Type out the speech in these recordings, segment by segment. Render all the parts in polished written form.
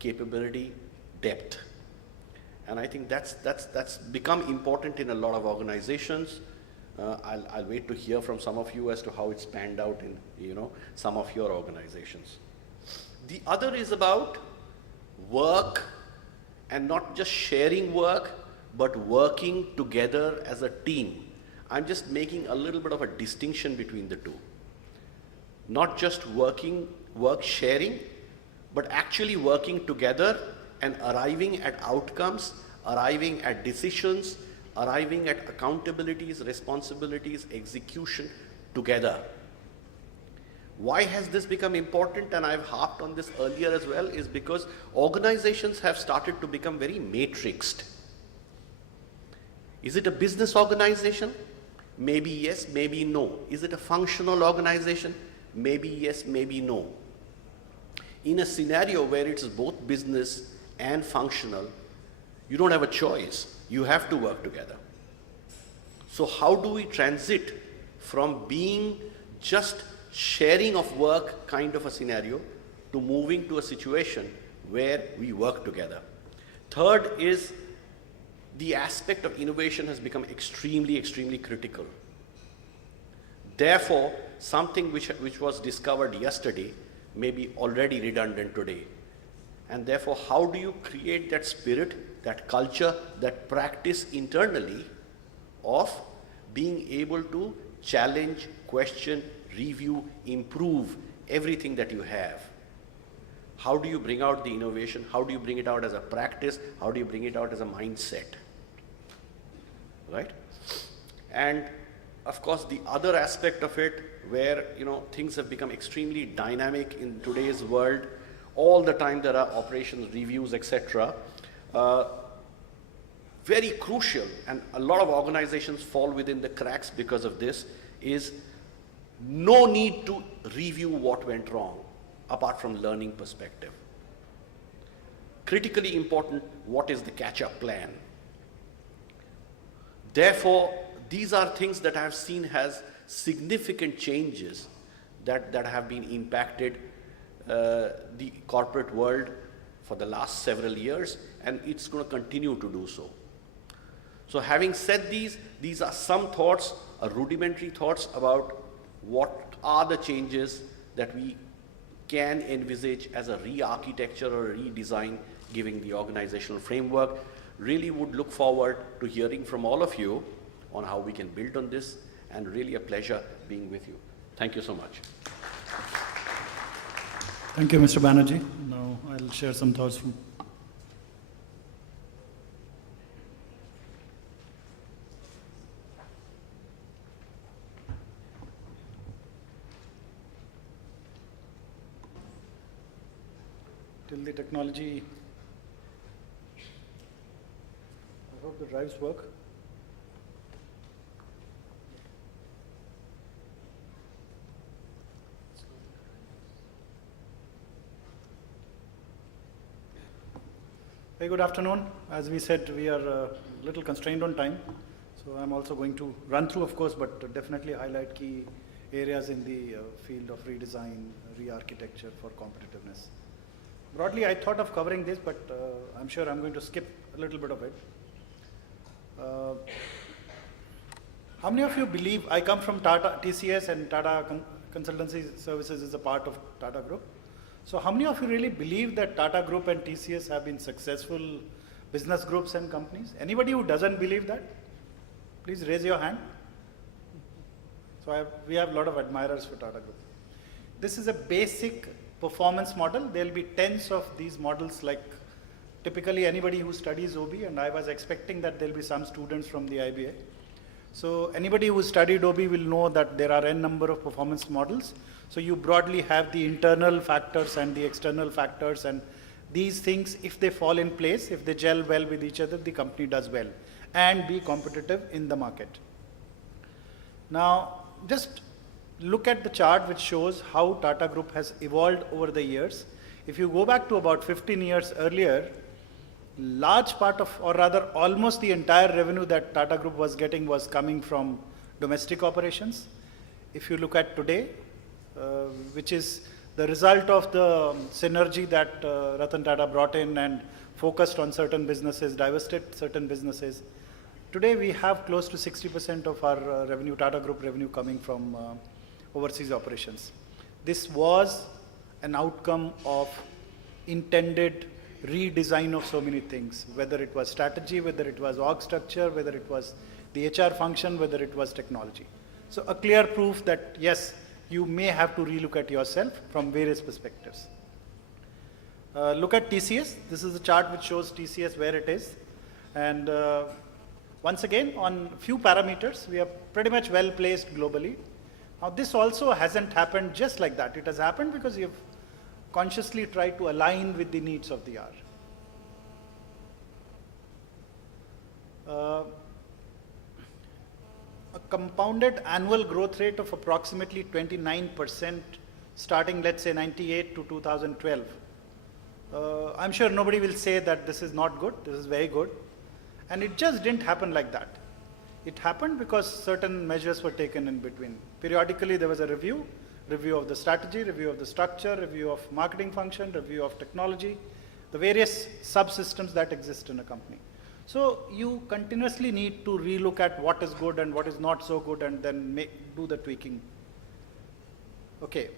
capability, depth. And I think that's become important in a lot of organizations. I'll wait to hear from some of you as to how it's panned out in some of your organizations. The other is about work, and not just sharing work, but working together as a team. I'm just making a little bit of a distinction between the two. Not just work sharing, but actually working together and arriving at outcomes, arriving at decisions, arriving at accountabilities, responsibilities, execution together. Why has this become important, and I've harped on this earlier as well, is because organizations have started to become very matrixed. Is it a business organization? Maybe yes, maybe no. Is it a functional organization? Maybe yes, maybe no. In a scenario where it's both business and functional, you don't have a choice. You have to work together. So how do we transit from being just sharing of work kind of a scenario to moving to a situation where we work together? Third is the aspect of innovation has become extremely, extremely critical. Therefore, something which was discovered yesterday may be already redundant today. And therefore, how do you create that spirit, that culture, that practice internally of being able to challenge, question, review, improve everything that you have? How do you bring out the innovation? How do you bring it out as a practice? How do you bring it out as a mindset? Right? And of course, the other aspect of it, where things have become extremely dynamic in today's world, all the time there are operations reviews, etc. Very crucial, and a lot of organizations fall within the cracks because of this, is no need to review what went wrong, apart from learning perspective. Critically important, what is the catch-up plan? Therefore, these are things that I have seen has significant changes that have been impacted the corporate world for the last several years, and it's going to continue to do so. So having said these are some thoughts, rudimentary thoughts about what are the changes that we can envisage as a re-architecture or a redesign giving the organizational framework. Really would look forward to hearing from all of you on how we can build on this, and really a pleasure being with you. Thank you so much. Thank you, Mr. Banerjee. Now I'll share some thoughts from. Till the technology, I hope the drives work. Very good afternoon. As we said, we are a little constrained on time. So I'm also going to run through, of course, but definitely highlight key areas in the field of redesign, re-architecture for competitiveness. Broadly, I thought of covering this, but I'm sure I'm going to skip a little bit of it. How many of you believe, I come from Tata, TCS, and Tata Consultancy Services is a part of Tata Group. So how many of you really believe that Tata Group and TCS have been successful business groups and companies? Anybody who doesn't believe that? Please raise your hand. So we have a lot of admirers for Tata Group. This is a basic performance model. There will be tens of these models, like typically anybody who studies OB, and I was expecting that there will be some students from the IBA. So anybody who studied OB will know that there are n number of performance models. So you broadly have the internal factors and the external factors, and these things, if they fall in place, if they gel well with each other, the company does well and be competitive in the market. Now, just look at the chart which shows how Tata Group has evolved over the years. If you go back to about 15 years earlier, large part of, or rather almost the entire revenue that Tata Group was getting was coming from domestic operations. If you look at today, which is the result of the synergy that Ratan Tata brought in and focused on certain businesses, divested certain businesses. Today we have close to 60% of our revenue, Tata Group revenue, coming from overseas operations. This was an outcome of intended redesign of so many things, whether it was strategy, whether it was org structure, whether it was the HR function, whether it was technology. So a clear proof that yes, you may have to relook at yourself from various perspectives. Look at TCS. This is a chart which shows TCS where it is. And once again, on few parameters, we are pretty much well placed globally. Now this also hasn't happened just like that. It has happened because you've consciously tried to align with the needs of the hour. A compounded annual growth rate of approximately 29% starting, let's say, 98 to 2012. I'm sure nobody will say that this is not good, this is very good. And it just didn't happen like that. It happened because certain measures were taken in between. Periodically there was a review of the strategy, review of the structure, review of marketing function, review of technology, the various subsystems that exist in a company. So you continuously need to relook at what is good and what is not so good and then do the tweaking. Okay,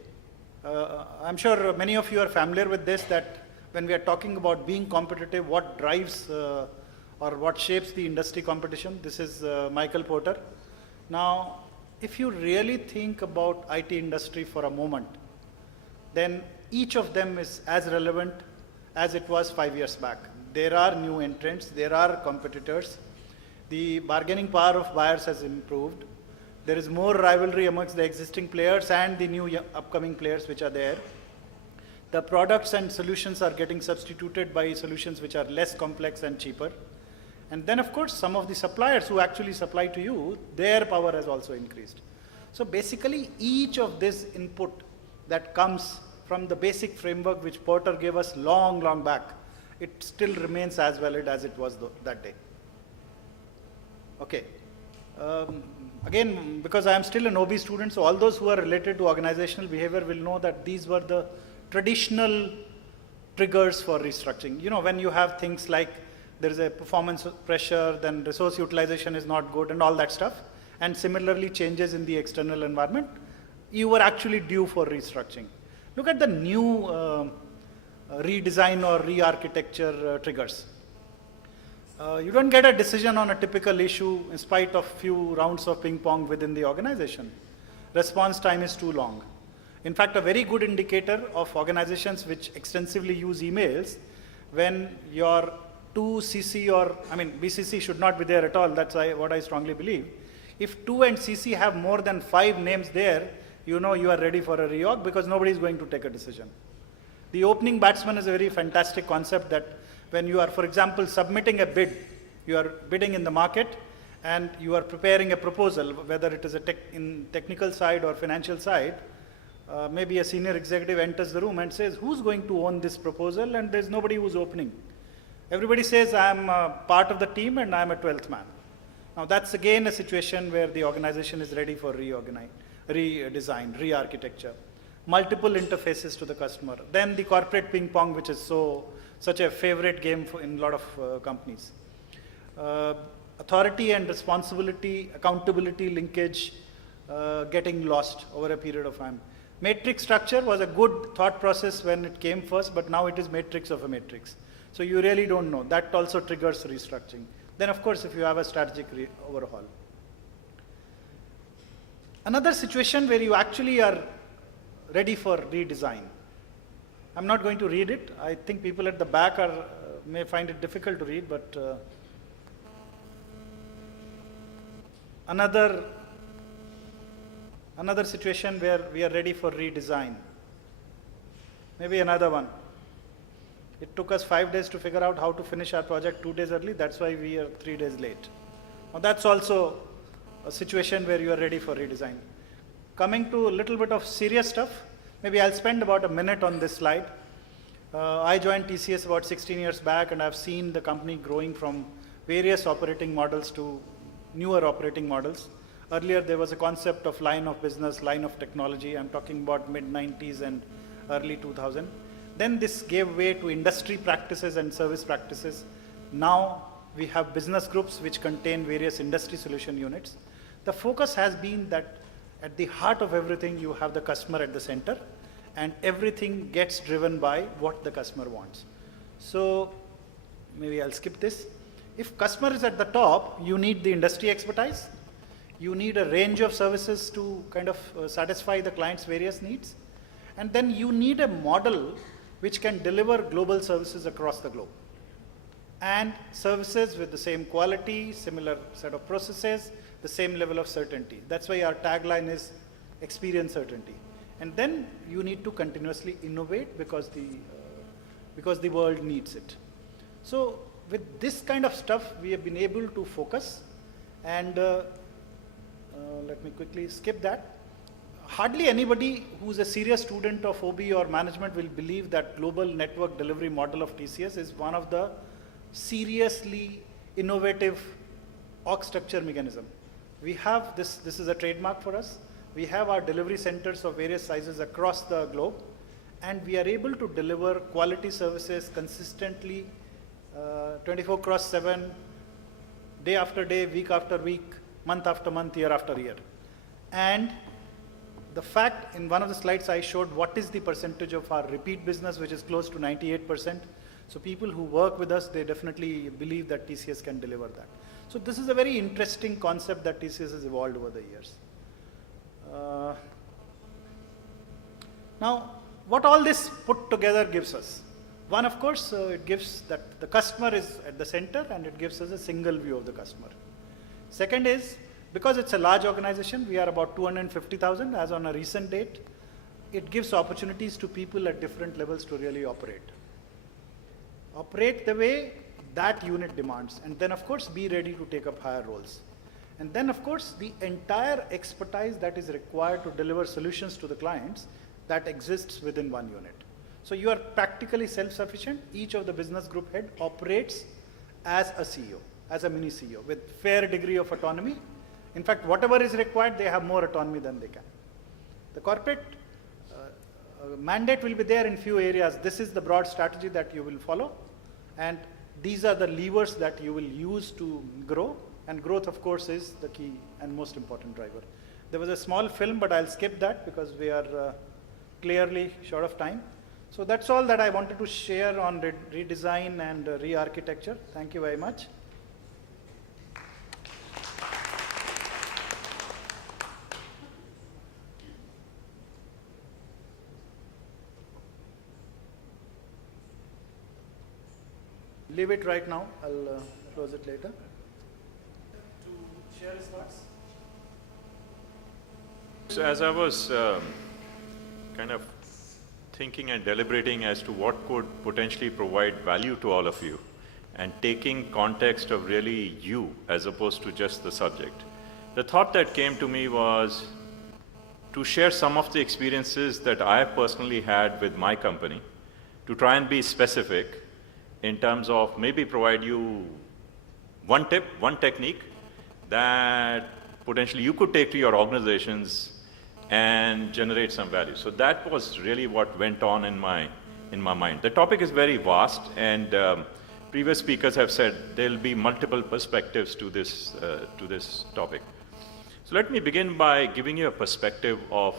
I'm sure many of you are familiar with this, that when we are talking about being competitive, what drives or what shapes the industry competition. This is Michael Porter. Now, if you really think about IT industry for a moment, then each of them is as relevant as it was 5 years back. There are new entrants, there are competitors. The bargaining power of buyers has improved. There is more rivalry amongst the existing players and the new upcoming players which are there. The products and solutions are getting substituted by solutions which are less complex and cheaper. And then, of course, some of the suppliers who actually supply to you, their power has also increased. So basically, each of this input that comes from the basic framework which Porter gave us long, long back, it still remains as valid as it was that day. Okay. Again, because I am still an OB student, so all those who are related to organizational behavior will know that these were the traditional triggers for restructuring. You know, when you have things like there is a performance pressure, then resource utilization is not good and all that stuff, and similarly changes in the external environment, you were actually due for restructuring. Look at the new redesign or re-architecture triggers. You don't get a decision on a typical issue in spite of few rounds of ping pong within the organization. Response time is too long. In fact, a very good indicator of organizations which extensively use emails, when your 2 CC or, I mean, BCC should not be there at all, that's what I strongly believe. If 2 and CC have more than 5 names there, you know you are ready for a reorg because nobody is going to take a decision. The opening batsman is a very fantastic concept that when you are, for example, submitting a bid, you are bidding in the market and you are preparing a proposal, whether it is in technical side or financial side, maybe a senior executive enters the room and says, who's going to own this proposal? And there's nobody who's opening. Everybody says, I'm part of the team and I'm a 12th man. Now that's again a situation where the organization is ready for redesign, re-architecture. Multiple interfaces to the customer. Then the corporate ping pong, which is such a favorite game in a lot of companies. Authority and responsibility, accountability linkage getting lost over a period of time. Matrix structure was a good thought process when it came first, but now it is matrix of a matrix. So you really don't know. That also triggers restructuring. Then of course, if you have a strategic overhaul. Another situation where you actually are ready for redesign. I'm not going to read it. I think people at the back may find it difficult to read, but another situation where we are ready for redesign. Maybe another one. It took us 5 days to figure out how to finish our project 2 days early. That's why we are 3 days late. Now that's also a situation where you are ready for redesign. Coming to a little bit of serious stuff, maybe I'll spend about a minute on this slide. I joined TCS about 16 years back and I've seen the company growing from various operating models to newer operating models. Earlier there was a concept of line of business, line of technology. I'm talking about mid-90s and early 2000. Then this gave way to industry practices and service practices. Now we have business groups which contain various industry solution units. The focus has been that at the heart of everything, you have the customer at the center, and everything gets driven by what the customer wants. So maybe I'll skip this. If customer is at the top, you need the industry expertise. You need a range of services to kind of satisfy the client's various needs. And then you need a model which can deliver global services across the globe. And services with the same quality, similar set of processes, the same level of certainty. That's why our tagline is experience certainty. And then you need to continuously innovate because the world needs it. So with this kind of stuff, we have been able to focus. And let me quickly skip that. Hardly anybody who's a serious student of OB or management will believe that global network delivery model of TCS is one of the seriously innovative org structure mechanism. We have this is a trademark for us. We have our delivery centers of various sizes across the globe, and we are able to deliver quality services consistently 24/7, day after day, week after week, month after month, year after year. And the fact, in one of the slides I showed what is the percentage of our repeat business, which is close to 98%. So people who work with us, they definitely believe that TCS can deliver that. So this is a very interesting concept that TCS has evolved over the years. Now, what all this put together gives us? One, of course, it gives that the customer is at the center, and it gives us a single view of the customer. Second is, because it's a large organization, we are about 250,000 as on a recent date, it gives opportunities to people at different levels to really operate. Operate the way that unit demands, and then of course be ready to take up higher roles. And then of course the entire expertise that is required to deliver solutions to the clients that exists within one unit. So you are practically self-sufficient. Each of the business group head operates as a CEO, as a mini CEO with fair degree of autonomy. In fact, whatever is required, they have more autonomy than they can. The corporate mandate will be there in few areas. This is the broad strategy that you will follow, and these are the levers that you will use to grow, and growth of course is the key and most important driver. There was a small film, but I'll skip that because we are clearly short of time. So that's all that I wanted to share on redesign and re-architecture. Thank you very much. Leave it right now. I'll close it later. To share his thoughts. So as I was kind of thinking and deliberating as to what could potentially provide value to all of you, and taking context of really you as opposed to just the subject, the thought that came to me was to share some of the experiences that I personally had with my company, to try and be specific in terms of maybe provide you one tip, one technique that potentially you could take to your organizations and generate some value. So that was really what went on in my mind. The topic is very vast, and previous speakers have said there'll be multiple perspectives to this topic. So let me begin by giving you a perspective of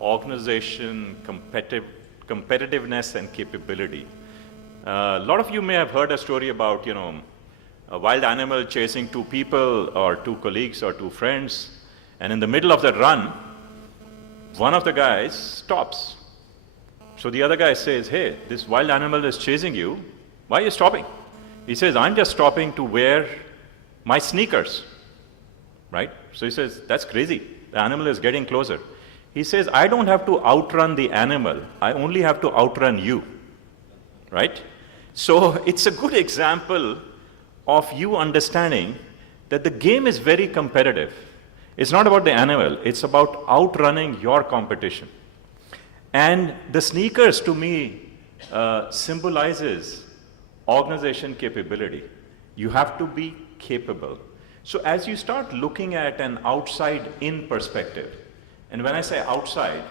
organization, competitiveness and capability. A lot of you may have heard a story about, a wild animal chasing two people or two colleagues or two friends, and in the middle of the run, one of the guys stops. So the other guy says, hey, this wild animal is chasing you. Why are you stopping? He says, I'm just stopping to wear my sneakers, right? So he says, that's crazy. The animal is getting closer. He says, I don't have to outrun the animal. I only have to outrun you, right? So it's a good example of you understanding that the game is very competitive. It's not about the animal, it's about outrunning your competition. And the sneakers to me symbolizes organization capability. You have to be capable. So as you start looking at an outside-in perspective, and when I say outside,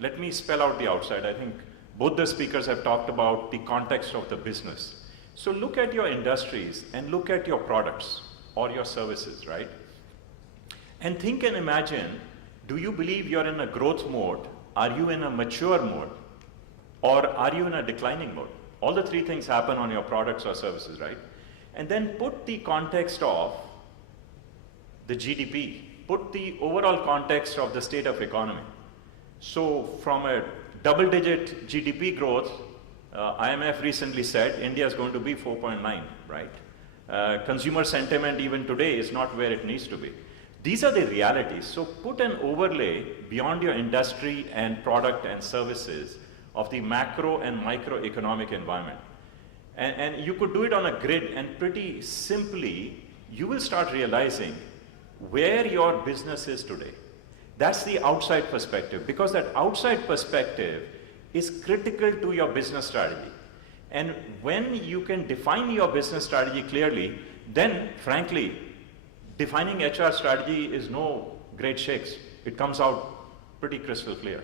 let me spell out the outside. I think both the speakers have talked about the context of the business. So look at your industries and look at your products or your services, right? And think and imagine, do you believe you're in a growth mode? Are you in a mature mode? Or are you in a declining mode? All the three things happen on your products or services, right? And then put the context of the GDP, put the overall context of the state of economy. So from a double-digit GDP growth, IMF recently said India is going to be 4.9, right? Consumer sentiment even today is not where it needs to be. These are the realities. So put an overlay beyond your industry and product and services of the macro and microeconomic environment. And you could do it on a grid, and pretty simply, you will start realizing where your business is today. That's the outside perspective, because that outside perspective is critical to your business strategy. And when you can define your business strategy clearly, then frankly, defining HR strategy is no great shakes. It comes out pretty crystal clear.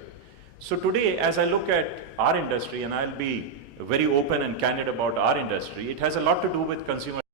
So today, as I look at our industry, and I'll be very open and candid about our industry, it has a lot to do with consumer